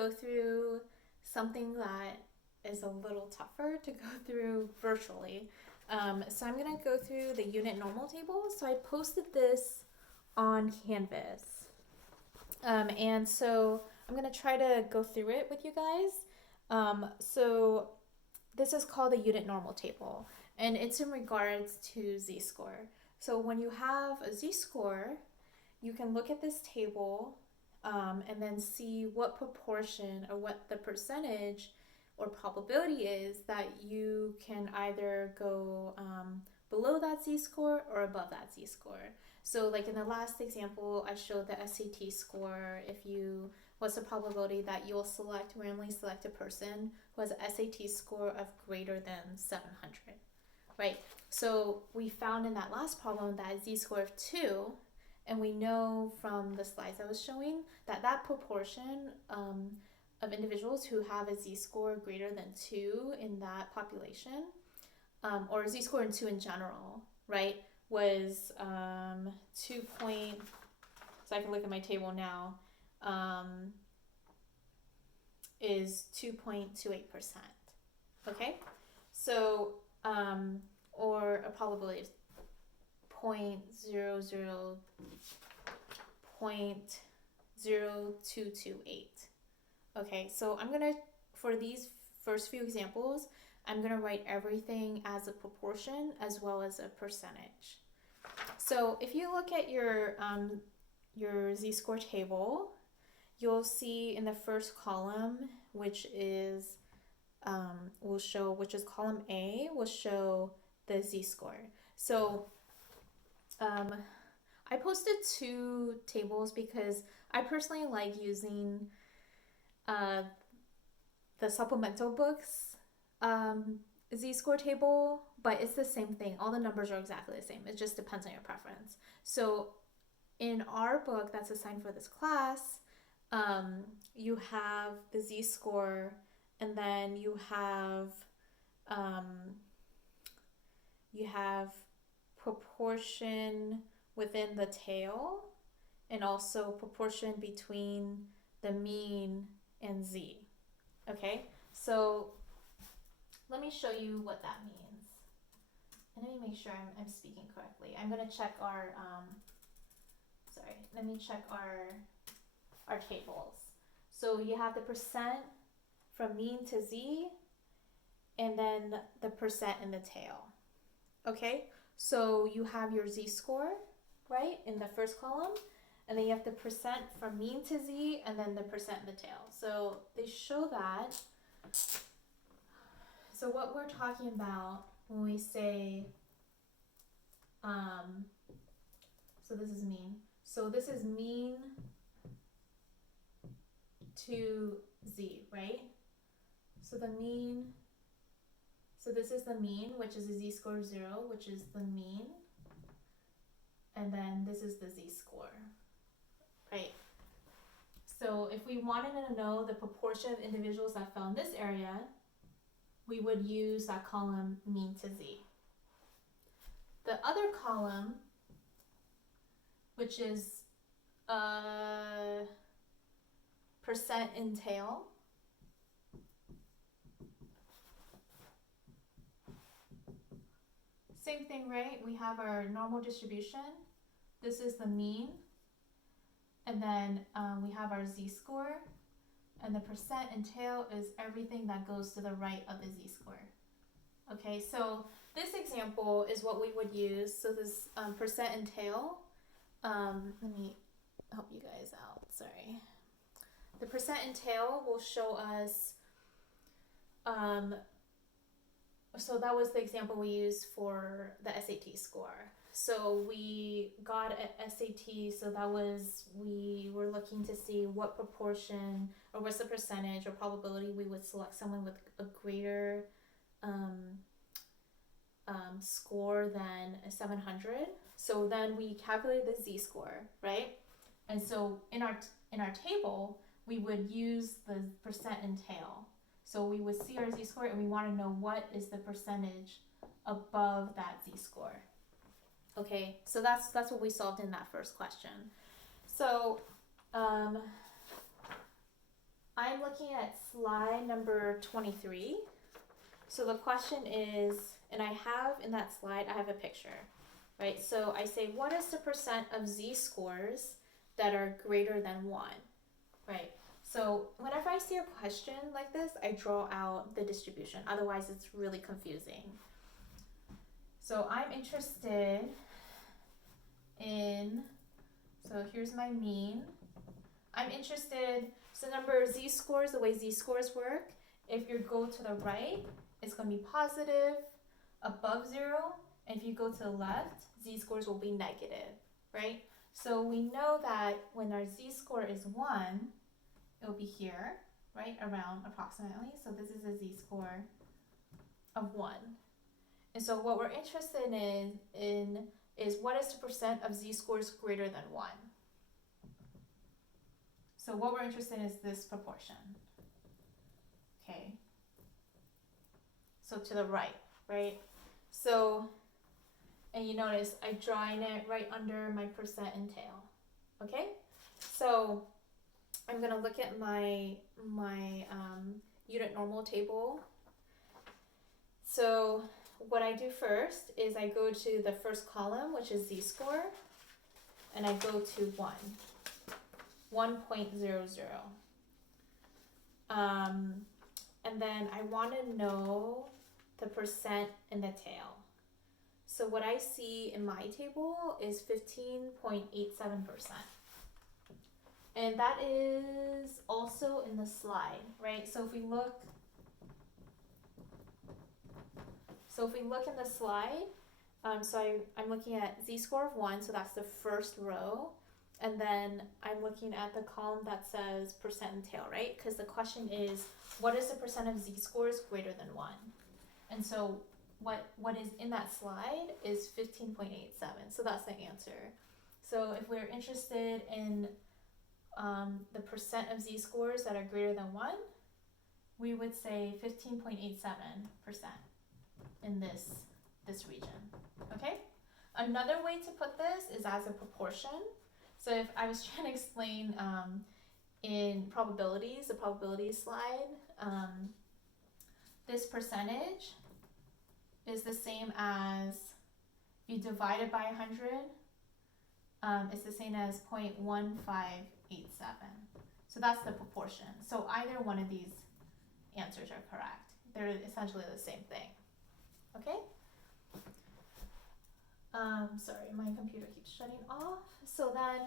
go through something that is a little tougher to go through virtually. So I'm going to go through the unit normal table. So I posted this on Canvas. And so I'm going to try to go through it with you guys. So this is called the unit normal table, and it's in regards to z-score. So when you have a z-score, you can look at this table and then see what proportion or what the percentage or probability is that you can either go below that z-score or above that z-score. So like in the last example, I showed the SAT score. What's the probability that you'll randomly select a person who has an SAT score of greater than 700, right? So we found in that last problem that z-score of 2, and we know from the slides I was showing that that proportion of individuals who have a z-score greater than 2 in that population, or z-score in 2 in general, right, was 2 point, so I can look at my table now, is 2.28%. Okay, so or a probability of 0.0228. Okay, so I'm gonna, for these first few examples, I'm gonna write everything as a proportion as well as a percentage. So if you look at your z-score table, you'll see in the first column, which is column A, will show the z-score. So I posted 2 tables because I personally like using the supplemental books z-score table, but it's the same thing. All the numbers are exactly the same. It just depends on your preference. So in our book that's assigned for this class, you have the z-score, and then you have proportion within the tail, and also proportion between the mean and z. Okay, so let me show you what that means. And let me make sure I'm speaking correctly. I'm going to check our, our tables. So you have the percent from mean to z, and then the percent in the tail. Okay, so you have your z-score, right, in the first column, and then you have the percent from mean to z, and then the percent in the tail. So they show that. So what we're talking about when we say, so this is mean. So this is mean to z, right? So the mean, so this is the mean, which is a z-score of 0, which is the mean. And then this is the z-score, right? So if we wanted to know the proportion of individuals that fell in this area, we would use that column mean to z. The other column, which is percent in tail, same thing, right? We have our normal distribution. This is the mean. And then we have our z-score. And the percent in tail is everything that goes to the right of the z-score. Okay, so this example is what we would use. So this percent in tail, let me help you guys out, sorry. The percent in tail will show us, so that was the example we used for the SAT score. So we got a SAT, so that was, we were looking to see what proportion or what's the percentage or probability we would select someone with a greater score than a 700. So then we calculate the z-score, right? And so in our table, we would use the percent in tail. So we would see our z-score and we want to know what is the percentage above that z-score. Okay, so that's what we solved in that first question. So I'm looking at slide number 23. So the question is, and I have in that slide, I have a picture, right? So I say, what is the percent of z-scores that are greater than 1, right? So whenever I see a question like this, I draw out the distribution. Otherwise, it's really confusing. So I'm interested in, so here's my mean. I'm interested, so number z-scores, the way z-scores work, if you go to the right, it's going to be positive, above 0, and if you go to the left, z-scores will be negative, right? So we know that when our z-score is 1, it'll be here, right, around approximately. So this is a z-score of 1. And so what we're interested in is what is the percent of z-scores greater than 1? So what we're interested in is this proportion. Okay. So to the right, right? So, and you notice I drawing it right under my percent and tail. Okay? So I'm gonna look at my unit normal table. So what I do first is I go to the first column, which is z-score, and I go to 1. 1.00. And then I want to know the percent in the tail. So what I see in my table is 15.87%. And that is also in the slide, right? So if we look in the slide, I'm looking at z-score of 1, so that's the first row. And then I'm looking at the column that says percent and tail, right? Because the question is, what is the percent of z-scores greater than 1? And so what is in that slide is 15.87. So that's the answer. So if we're interested in the percent of z-scores that are greater than 1, we would say 15.87% in this region, okay? Another way to put this is as a proportion. So if I was trying to explain in probabilities, the probability slide, this percentage is the same as, if you divide it by 100, it's the same as 0.1587. So that's the proportion. So either one of these answers are correct. They're essentially the same thing. Okay? Sorry, my computer keeps shutting off. So then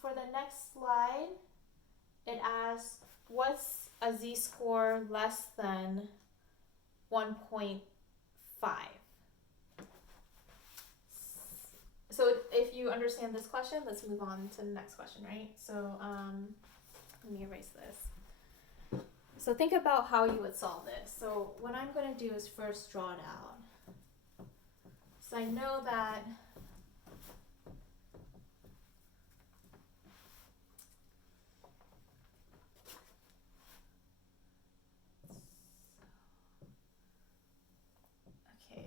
for the next slide, it asks, what's a z-score less than 1.5? So if you understand this question, let's move on to the next question, right? So let me erase this. So think about how you would solve this. So what I'm going to do is first draw it out. So I know that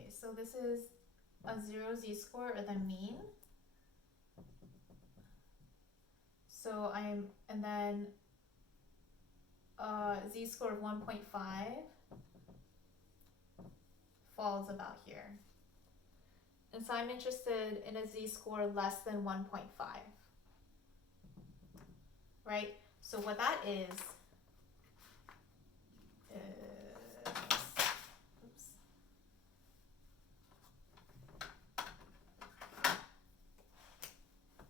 so this is a 0 z-score, or the mean. So and then z-score of 1.5 falls about here. And so I'm interested in a z-score less than 1.5. Right? So what that is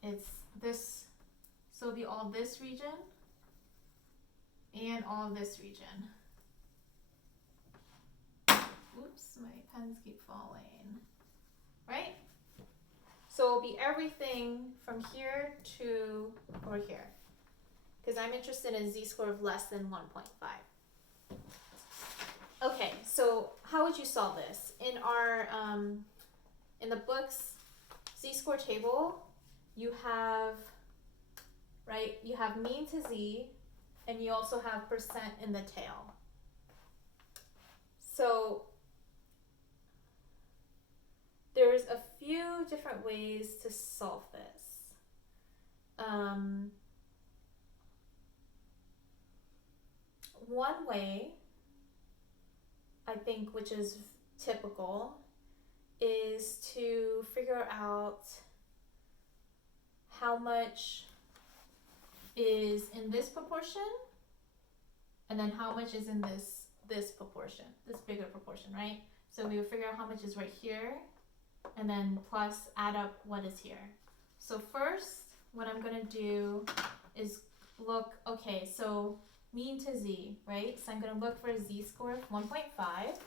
it's this, so it'll be all this region and all this region. Oops, my pens keep falling. Right? So it'll be everything from here to over here, because I'm interested in a z-score of less than 1.5. Okay, so how would you solve this? In our in the book's z-score table, you have, right, you have mean to z, and you also have percent in the tail. So there's a few different ways to solve this. one way, I think, which is typical, is to figure out how much is in this proportion and then how much is in this proportion, this bigger proportion, right? So we would figure out how much is right here and then plus add up what is here. So first, what I'm gonna do is look, okay, so mean to z, right? So I'm gonna look for a z-score of 1.5.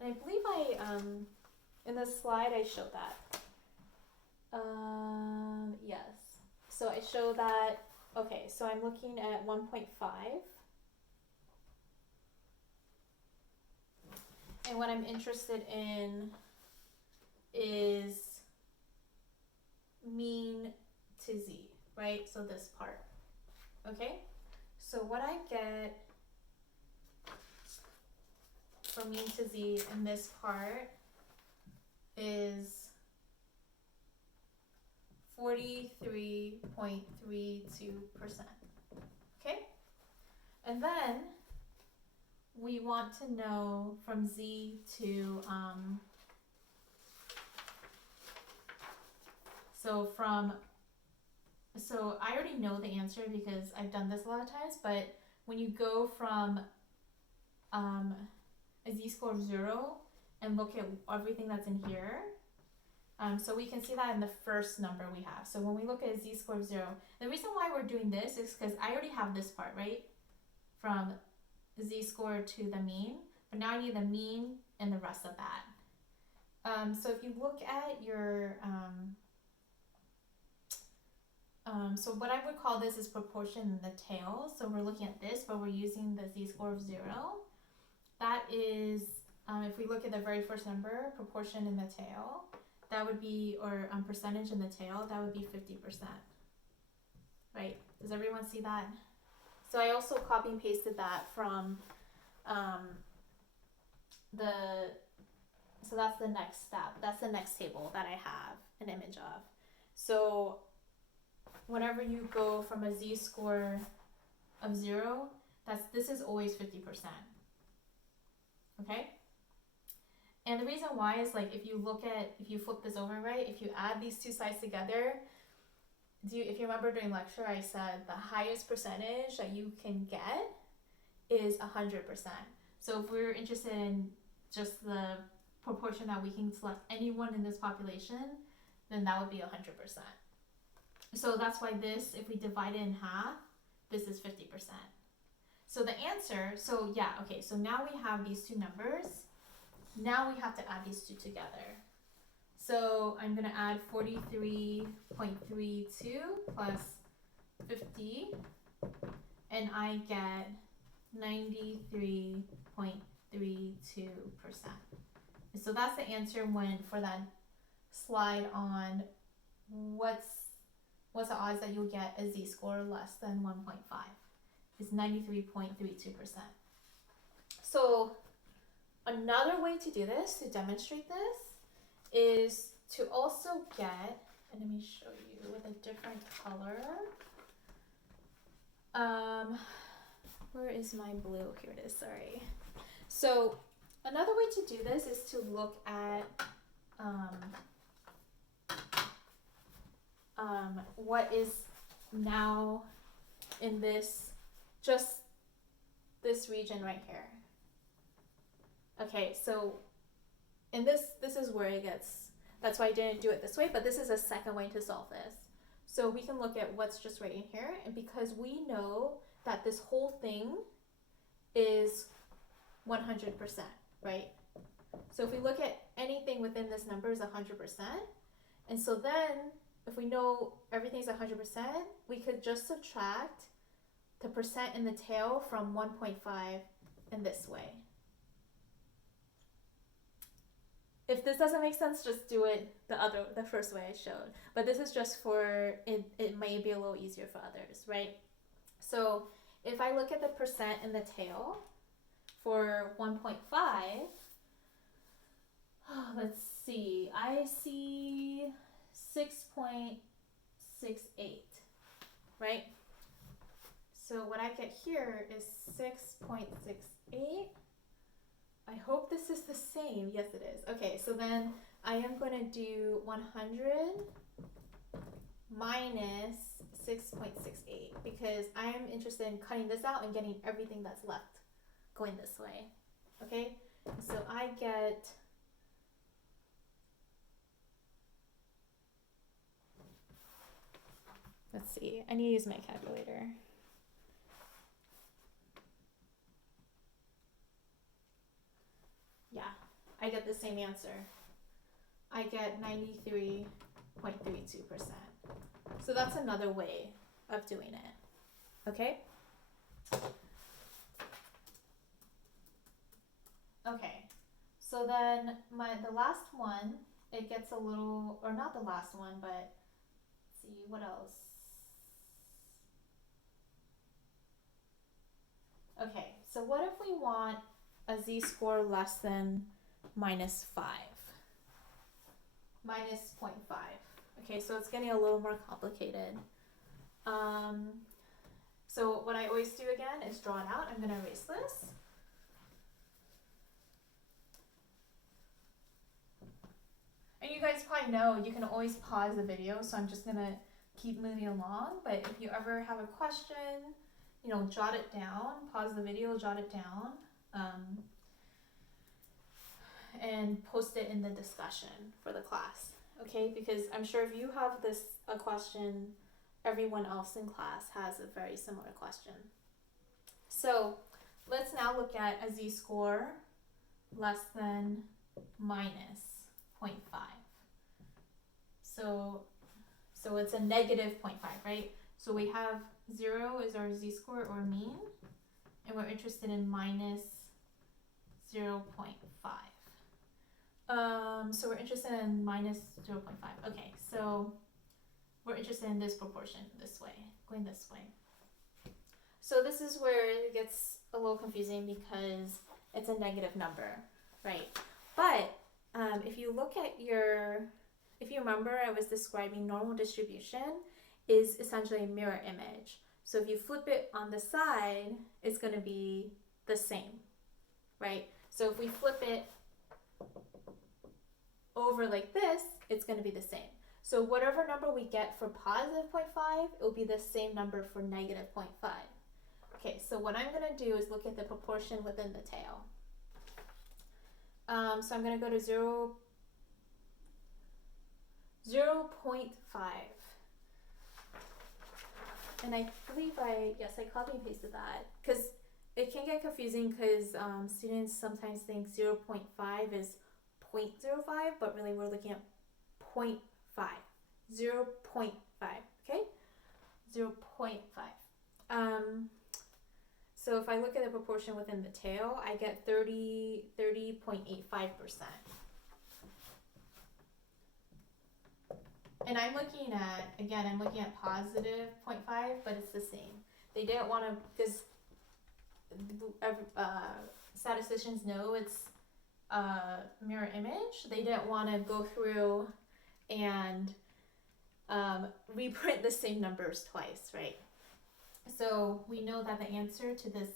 And I believe in the slide I showed that. Yes. So I show that, okay, so I'm looking at 1.5. And what I'm interested in is mean to z, right? So this part, okay? So what I get for mean to z in this part is 43.32%, okay? And then we want to know from z to, so I already know the answer because I've done this a lot of times, but when you go from a z-score of 0 and look at everything that's in here, so we can see that in the first number we have. So when we look at a z-score of 0, the reason why we're doing this is because I already have this part, right? From z-score to the mean, but now I need the mean and the rest of that. So if you look at your, so what I would call this is proportion in the tail. So we're looking at this, but we're using the z-score of 0. That is, if we look at the very first number, proportion in the tail, that would be, or percentage in the tail, that would be 50%. Right? Does everyone see that? So I also copy and pasted that from so that's the next step. That's the next table that I have an image of. So whenever you go from a z-score of 0, this is always 50%. Okay? And the reason why is, like, if you flip this over, right, if you add these two sides together, if you remember during lecture, I said the highest percentage that you can get is 100%. So if we're interested in just the proportion that we can select anyone in this population, then that would be 100%. So that's why this, if we divide it in half, this is 50%. So the answer, so yeah, okay, so now we have these two numbers. Now we have to add these two together. So I'm going to add 43.32 plus 50, and I get 93.32%. So that's the answer for that slide on what's the odds that you'll get a z-score less than 1.5 is 93.32%. So another way to do this, to demonstrate this, is to also get, and let me show you with a different color. Where is my blue? Here it is, sorry. So another way to do this is to look at what is now in just this region right here. Okay, so in this is where it gets, that's why I didn't do it this way, but this is a second way to solve this. So we can look at what's just right in here, and because we know that this whole thing is 100%, right? So if we look at anything within this number is 100%, and so then if we know everything's 100%, we could just subtract the percent in the tail from 1.5 in this way. If this doesn't make sense, just do it the first way I showed. But this is just for, it may be a little easier for others, right? So if I look at the percent in the tail for 1.5, let's see, I see 6.7 right? So what I get here is 6.68. I hope this is the same. Yes, it is. Okay, so then I am going to do 100 minus 6.68 because I am interested in cutting this out and getting everything that's left going this way. Okay, so I get let's see, I need to use my calculator. Yeah, I get the same answer. I get 93.32%. So that's another way of doing it. Okay? Okay. So then the last one, it gets a little, or not the last one, but let's see, what else? Okay, so what if we want a z-score less than minus 5? Minus 0.5. Okay, so it's getting a little more complicated. So what I always do again is draw it out. I'm going to erase this. And you guys probably know you can always pause the video, so I'm just going to keep moving along. But if you ever have a question, you know, jot it down, pause the video, jot it down, and post it in the discussion for the class. Okay, because I'm sure if you have a question, everyone else in class has a very similar question. So let's now look at a z-score less than minus 0.5. So it's a negative 0.5, right? So we have 0 is our z-score or mean, and we're interested in minus 0.5. So we're interested in minus 0.5. Okay, so we're interested in this proportion this way, going this way. So this is where it gets a little confusing because it's a negative number, right? But if you look at if you remember, I was describing normal distribution is essentially a mirror image. So if you flip it on the side, it's going to be the same, right? So if we flip it over like this, it's going to be the same. So whatever number we get for positive 0.5, it will be the same number for negative 0.5. Okay, so what I'm going to do is look at the proportion within the tail. So I'm going to go to 0.5. And I believe I copy and pasted that because it can get confusing because students sometimes think 0.5 is 0.05, but really we're looking at 0.5. 0.5, okay? 0.5. So if I look at the proportion within the tail, I get 30.85%. And I'm looking at positive 0.5, but it's the same. They didn't want to, because statisticians know it's a mirror image. They didn't want to go through and reprint the same numbers twice, right? So we know that the answer to this,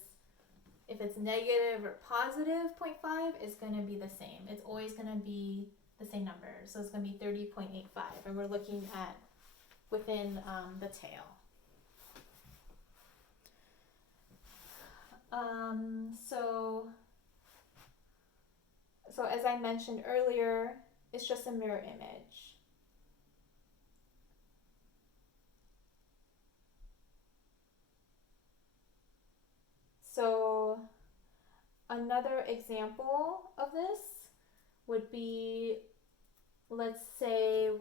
if it's negative or positive 0.5, is going to be the same. It's always going to be the same number. So it's going to be 30.85, and we're looking at within the tail. So as I mentioned earlier, it's just a mirror image. So another example of this would be, let's say,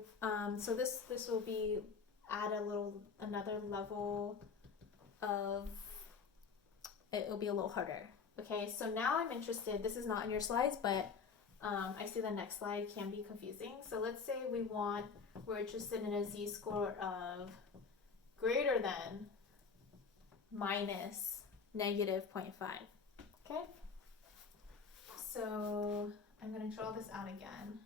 so this will be add another level of, it'll be a little harder. Okay, so now I'm interested, this is not in your slides, but I see the next slide can be confusing. So let's say we're interested in a z-score of greater than minus negative 0.5. Okay, so I'm going to draw this out again.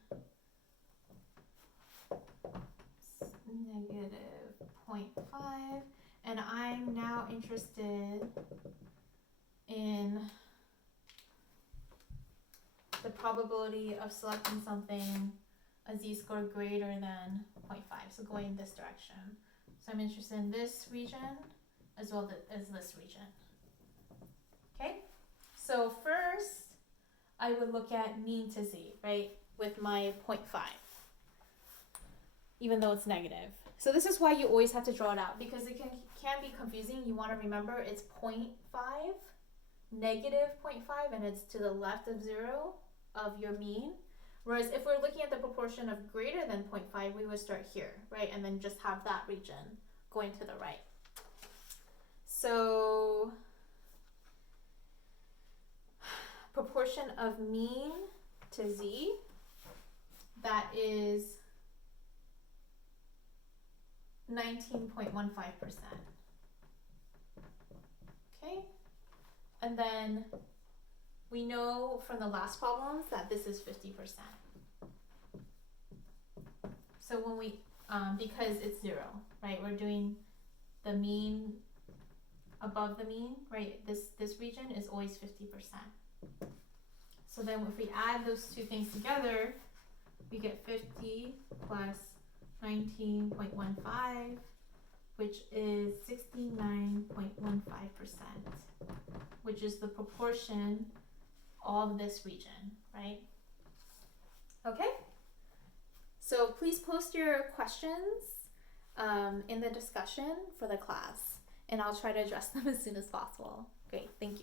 Negative 0.5, and I'm now interested in the probability of selecting something a z-score greater than 0.5, so going this direction. So I'm interested in this region as well as this region. Okay, so first I would look at mean to z, right, with my 0.5, even though it's negative. So this is why you always have to draw it out, because it can be confusing. You want to remember it's 0.5, negative 0.5, and it's to the left of 0 of your mean. Whereas if we're looking at the proportion of greater than 0.5, we would start here, right? And then just have that region going to the right. So proportion of mean to z, that is 19.15%. Okay, and then we know from the last problems that this is 50%. So when we, because it's 0, right, we're doing the mean above the mean, right, this region is always 50%. So then if we add those two things together, we get 50 plus 19.15, which is 69.15%, which is the proportion of this region, right? Okay, so please post your questions in the discussion for the class, and I'll try to address them as soon as possible. Great, thank you.